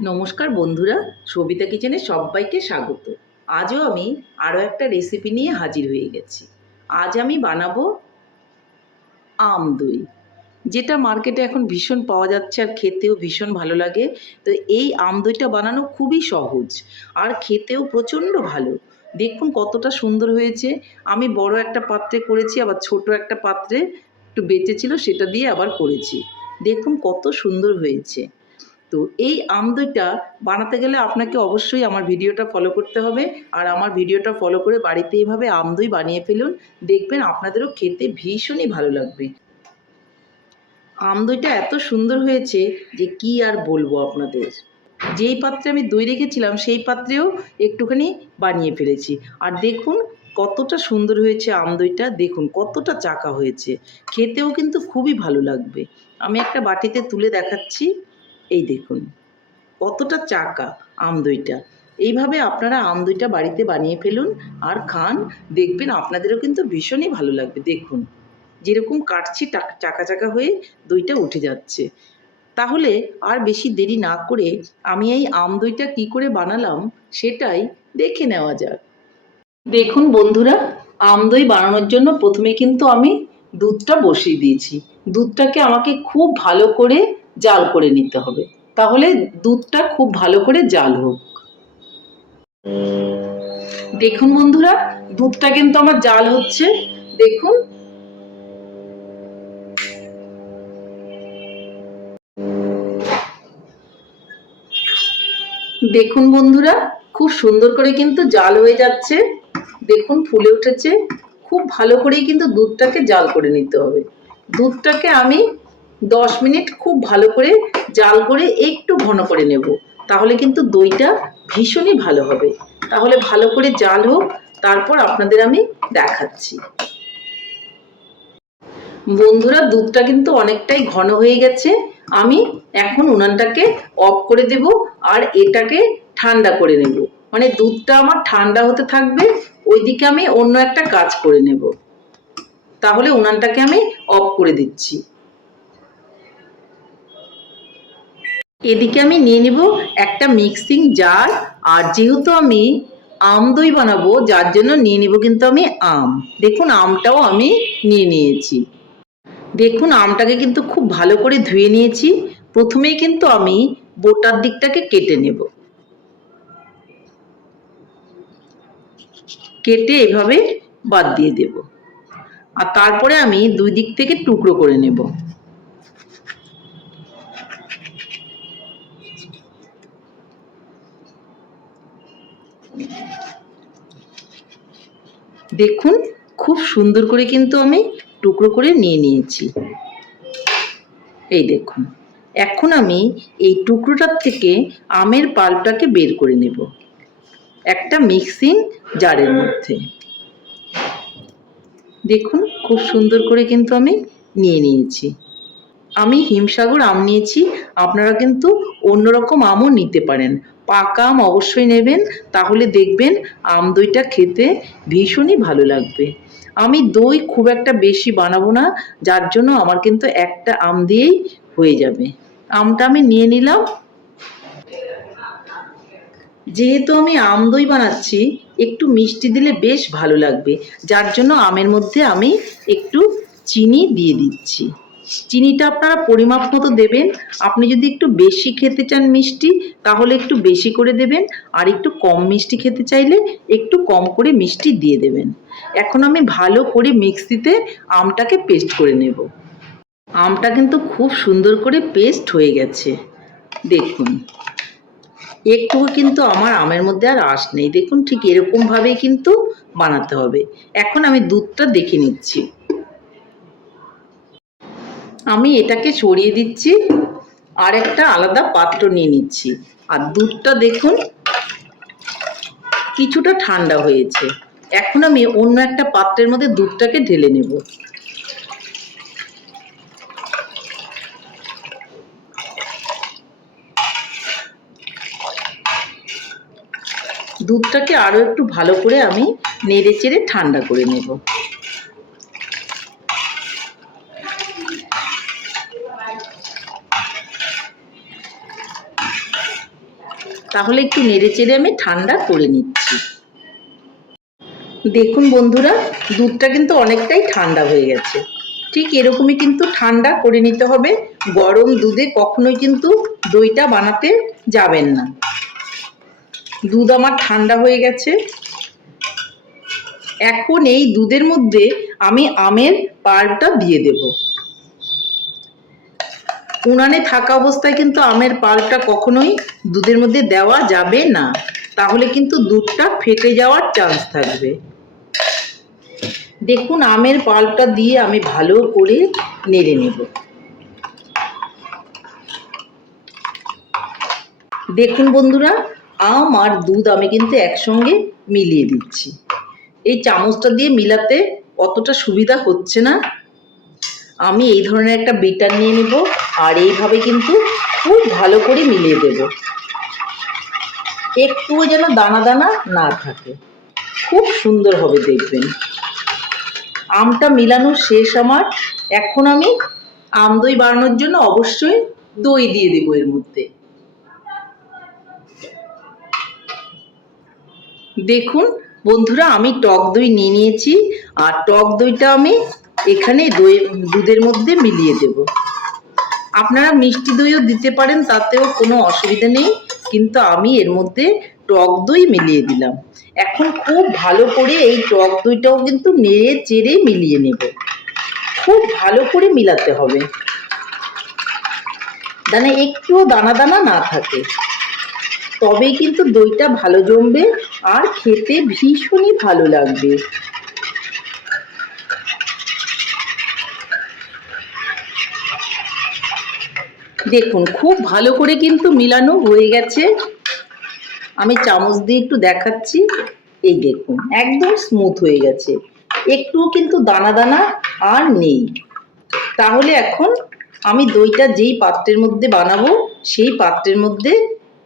নমস্কার বন্ধুরা, সবিতা কিচেনে সবাইকে স্বাগত। আজও আমি আরও একটা রেসিপি নিয়ে হাজির হয়ে গেছি। আজ আমি বানাবো আম দই। যেটা মার্কেটে এখন ভীষণ পাওয়া যাচ্ছে আর খেতেও ভীষণ ভালো লাগে। তো এই আম দইটা বানানো খুবই সহজ আর খেতেও প্রচণ্ড ভালো। দেখুন কতটা সুন্দর হয়েছে। আমি বড় একটা পাত্রে করেছি, আবার ছোট একটা পাত্রে একটু বেঁচেছিল, সেটা দিয়ে আবার করেছি। দেখুন কত সুন্দর হয়েছে। তো এই আম দইটা বানাতে গেলে আপনাকে অবশ্যই আমার ভিডিওটা ফলো করতে হবে। আর আমার ভিডিওটা ফলো করে বাড়িতে এইভাবে আম দই বানিয়ে ফেলুন। দেখবেন আপনাদেরও খেতে ভীষণই ভালো লাগবে। আম দইটা এত সুন্দর হয়েছে যে কি আর বলব আপনাদের। যেই পাত্রে আমি দই রেখেছিলাম, সেই পাত্রেও একটুখানি বানিয়ে ফেলেছি। আর দেখুন কতটা সুন্দর হয়েছে আম দইটা। দেখুন কতটা চাকা হয়েছে। খেতেও কিন্তু খুবই ভালো লাগবে। আমি একটা বাটিতে তুলে দেখাচ্ছি। এই দেখুন, কতটা চাকা আম দইটা। এইভাবে আপনারা আম দইটা বাড়িতে বানিয়ে ফেলুন আর খান, দেখবেন আপনাদেরও কিন্তু ভীষণই ভালো লাগবে। দেখুন, যেরকম কাটছি চাকা চাকা হয়ে দইটা উঠে যাচ্ছে। তাহলে আর বেশি দেরি না করে আমি এই আম দইটা কী করে বানালাম সেটাই দেখে নেওয়া যাক। দেখুন বন্ধুরা, আম দই বানানোর জন্য প্রথমে কিন্তু আমি দুধটা বসিয়ে দিয়েছি। দুধটাকে আমাকে খুব ভালো করে জাল করে নিতে হবে। তাহলে দুধটা খুব ভালো করে জাল হোক। দেখুন বন্ধুরা, দুধটা কিন্তু আমার জাল হচ্ছে। দেখুন। দেখুন বন্ধুরা, খুব সুন্দর করে কিন্তু জাল হয়ে যাচ্ছে। দেখুন, ফুলে উঠেছে। খুব ভালো করেই কিন্তু দুধটাকে জাল করে নিতে হবে। দুধটাকে আমি দশ মিনিট খুব ভালো করে জাল করে একটু ঘন করে নেব। তাহলে কিন্তু দইটা ভীষণই ভালো হবে। তাহলে ভালো করে জাল হোক, তারপর আপনাদের আমি দেখাচ্ছি। বন্ধুরা, দুধটা কিন্তু অনেকটাই ঘন হয়ে গেছে। আমি এখন উনানটাকে অফ করে দেব আর এটাকে ঠান্ডা করে নেব। মানে দুধটা আমার ঠান্ডা হতে থাকবে, ওইদিকে আমি অন্য একটা কাজ করে নেব। তাহলে উনানটাকে আমি অফ করে দিচ্ছি। এদিকে আমি নিয়ে নিব একটা মিক্সিং জার আর যেহেতু আমি আম দই বানাবো, যার জন্য নিয়ে নিব কিন্তু আমি আম। দেখুন, আমটাও আমি নিয়ে নিয়েছি। দেখুন, আমটাকে কিন্তু খুব ভালো করে ধুয়ে নিয়েছি। প্রথমেই কিন্তু আমি বোটার দিকটাকে কেটে নেব। কেটে এভাবে বাদ দিয়ে দেব। আর তারপরে আমি দুই দিক থেকে টুকরো করে নেব। দেখুন, খুব সুন্দর করে কিন্তু আমি টুকরো করে নিয়ে নিয়েছি। এই দেখুন, এখন আমি এই টুকরোটার থেকে আমের পাল্পটাকে বের করে নেব। একটা মিক্সিং জারের মধ্যে। দেখুন, খুব সুন্দর করে কিন্তু আমি নিয়ে নিয়েছি। আমি হিমসাগর আম নিয়েছি, আপনারা কিন্তু অন্যরকম আমও নিতে পারেন। পাকা আম অবশ্যই নেবেন, তাহলে দেখবেন আম দইটা খেতে ভীষণই ভালো লাগবে। আমি দই খুব একটা বেশি বানাবো না, যার জন্য আমার কিন্তু একটা আম দিয়েই হয়ে যাবে। আমটা আমি নিয়ে নিলাম। যেহেতু আমি আম দই বানাচ্ছি, একটু মিষ্টি দিলে বেশ ভালো লাগবে, যার জন্য আমের মধ্যে আমি একটু চিনি দিয়ে দিচ্ছি। চিনিটা আপনারা পরিমাপ মতো দেবেন। আপনি যদি একটু বেশি খেতে চান মিষ্টি, তাহলে একটু বেশি করে দেবেন। আর একটু কম মিষ্টি খেতে চাইলে একটু কম করে মিষ্টি দিয়ে দেবেন। এখন আমি ভালো করে মিক্সিতে আমটাকে পেস্ট করে নেব। আমটা কিন্তু খুব সুন্দর করে পেস্ট হয়ে গেছে। দেখুন। একটুও কিন্তু আমার আমের মধ্যে আর আঁশ নেই। দেখুন ঠিক এরকমভাবেই কিন্তু বানাতে হবে। এখন আমি দুধটা দেখে নিচ্ছি। আমি এটাকে ছড়িয়ে দিচ্ছি, আর একটা আলাদা পাত্র নিয়ে নিচ্ছি। আর দুধটা দেখুন, কিছুটা ঠান্ডা হয়েছে। এখন আমি অন্য একটা পাত্রের মধ্যে দুধটাকে ঢেলে নেব। দুধটাকে আরও একটু ভালো করে আমি নেড়ে চেড়ে ঠান্ডা করে নেব। তাহলে একটু নেড়ে চেড়ে আমি ঠান্ডা করে নিচ্ছি। দেখুন বন্ধুরা, দুধটা কিন্তু অনেকটাই ঠান্ডা হয়ে গেছে। ঠিক এরকমই কিন্তু ঠান্ডা করে নিতে হবে। গরম দুধে কখনোই কিন্তু দইটা বানাতে যাবেন না। দুধ আমার ঠান্ডা হয়ে গেছে। এখন এই দুধের মধ্যে আমি আমের পাল্পটা দিয়ে দেব। উনানে থাকা অবস্থায় কিন্তু আমের পাল্পটা কখনোই দুধের মধ্যে দেওয়া যাবে না। তাহলে কিন্তু দুধটা ফেটে যাওয়ার চান্স থাকবে। দেখুন, আমের পাল্পটা দিয়ে আমি ভালো করে নেড়ে নেব। দেখুন বন্ধুরা, আম আর দুধ আমি কিন্তু একসঙ্গে মিলিয়ে দিচ্ছি। এই চামচটা দিয়ে মিলাতে অতটা সুবিধা হচ্ছে না। আমি এই ধরনের একটা বিটার নিয়ে নেব আর এইভাবে কিন্তু খুব ভালো করে মিলিয়ে দেব। একটুও যেন দানা দানা না থাকে। খুব সুন্দর হবে দেখবেন। আমটা মিলানো শেষ আমার। এখন আমি আম দই বানানোর জন্য অবশ্যই দই দিয়ে দেবো এর মধ্যে। দেখুন বন্ধুরা, আমি টক দই নিয়ে নিয়েছি। আর টক দইটা আমি এখানে দই, দুধের মধ্যে মিলিয়ে দেব। আপনারা মিষ্টি দইও দিতে পারেন, তাতেও কোনো অসুবিধা নেই, কিন্তু আমি এর মধ্যে টক দই মিলিয়ে দিলাম। এখন খুব ভালো করে এই টক দইটাও কিন্তু নেড়ে চেড়ে মিলিয়ে নেব। খুব ভালো করে মিলাতে হবে। দানা একটুও দানা দানা না থাকে। তবেই কিন্তু দইটা ভালো জমবে আর খেতে ভীষণই ভালো লাগবে। দেখুন, খুব ভালো করে কিন্তু মিলানো হয়ে গেছে। আমি চামচ দিয়ে একটু দেখাচ্ছি। এই দেখুন, একদম স্মুথ হয়ে গেছে। একটুও কিন্তু দানা দানা আর নেই। তাহলে এখন আমি দইটা যেই পাত্রের মধ্যে বানাবো, সেই পাত্রের মধ্যে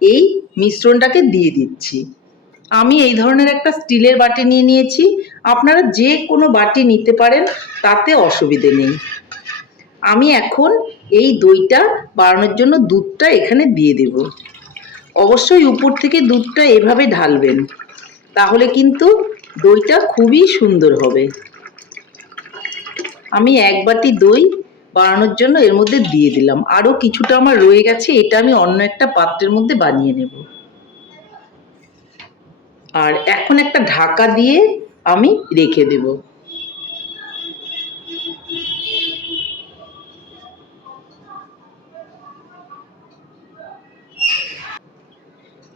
এই মিশ্রণটাকে দিয়ে দিচ্ছি। আমি এই ধরনের একটা স্টিলের বাটি নিয়ে নিয়েছি। আপনারা যে কোনো বাটি নিতে পারেন, তাতে অসুবিধে নেই। আমি এখন এই দইটা বাড়ানোর জন্য দুধটা এখানে দিয়ে দেব। অবশ্যই উপর থেকে দুধটা এভাবে ঢালবেন, তাহলে কিন্তু দইটা খুবই সুন্দর হবে। আমি এক বাটি দই বানানোর জন্য এর মধ্যে দিয়ে দিলাম। আরও কিছুটা আমার রয়ে গেছে, এটা আমি অন্য একটা পাত্রের মধ্যে বানিয়ে নেব। আর এখন একটা ঢাকা দিয়ে আমি রেখে দেব।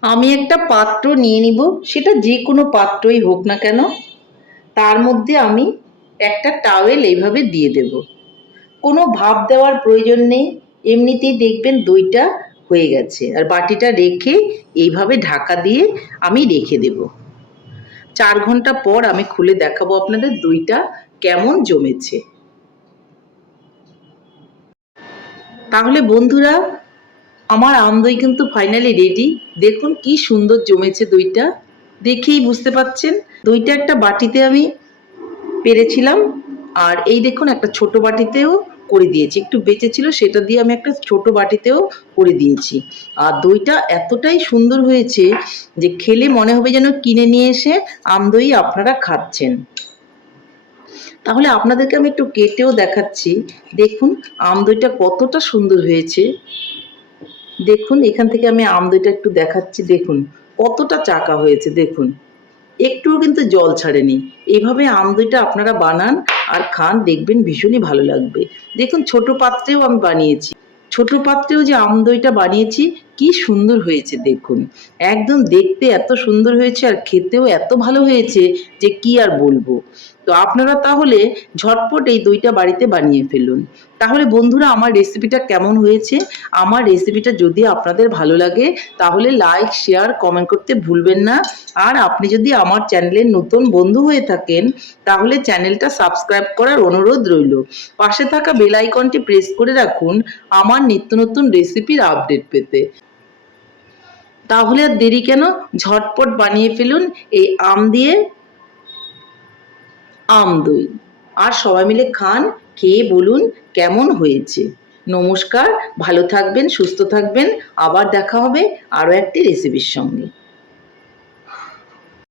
আমি একটা পাত্র নিয়ে নিব, সেটা যে কোনো পাত্রই হোক না কেন। তার মধ্যে আমি একটা টাওয়েল এইভাবে দিয়ে দেব। কোনো ভাব দেওয়ার প্রয়োজন নেই, এমনিতেই দেখবেন দইটা হয়ে গেছে। আর বাটিটা রেখে এইভাবে ঢাকা দিয়ে আমি রেখে দেব। চার ঘণ্টা পর আমি খুলে দেখাবো আপনাদের দইটা কেমন জমেছে। তাহলে বন্ধুরা আমার আম দই কিন্তু ফাইনালি রেডি দেখুন কি সুন্দর জমেছে দইটা। দেখেই বুঝতে পাচ্ছেন, দইটা একটা বাটিতে আমি পেরেছিলাম। আর এই দেখুন একটা ছোট বাটিতেও করে দিয়েছি। একটু বেঁচে ছিল, সেটা দিয়ে আমি একটা ছোট বাটিতেও করে দিয়েছি। আর দইটা এতটাই সুন্দর হয়েছে যে খেলে মনে হবে যেন কিনে নিয়ে এসে আম দই আপনারা খাচ্ছেন। তাহলে আপনাদেরকে আমি একটু কেটেও দেখাচ্ছি। দেখুন, আম দইটা কতটা সুন্দর হয়েছে। দেখুন, এখান থেকে আমি আম দইটা একটু দেখাচ্ছি, দেখুন। কতটা চাকা হয়েছে, দেখুন। একটুও কিন্তু জল ছাড়েনি। এইভাবে আম দইটা আপনারা বানান আর খান, দেখবেন ভীষণই ভালো লাগবে। দেখুন, ছোট পাত্রেও আমি বানিয়েছি। ছোট পাত্রেও যে আম দইটা বানিয়েছি, কি সুন্দর হয়েছে, দেখুন। একদম দেখতে এত সুন্দর হয়েছে আর খেতেও এত ভালো হয়েছে যে কি আর বলব। তো আপনারা তাহলে ঝটপট এই দইটা বাড়িতে বানিয়ে ফেলুন। তাহলে বন্ধুরা, আমার রেসিপিটা কেমন হয়েছে? আমার রেসিপিটা যদি আপনাদের ভালো লাগে, তাহলে লাইক শেয়ার কমেন্ট করতে ভুলবেন না। আর আপনি যদি আমার চ্যানেলের নতুন বন্ধু হয়ে থাকেন, তাহলে চ্যানেলটা সাবস্ক্রাইব করার অনুরোধ রইল। পাশে থাকা বেল আইকনটি প্রেস করে রাখুন আমার নিত্য নতুন রেসিপির আপডেট পেতে। তাহলে আর দেরি কেন? ঝটপট বানিয়ে ফেলুন এই আম দিয়ে আম দই। আর সবাই মিলে খান, খেয়ে বলুন কেমন হয়েছে। নমস্কার, ভালো থাকবেন, সুস্থ থাকবেন। আবার দেখা হবে আরও একটি রেসিপির সঙ্গে।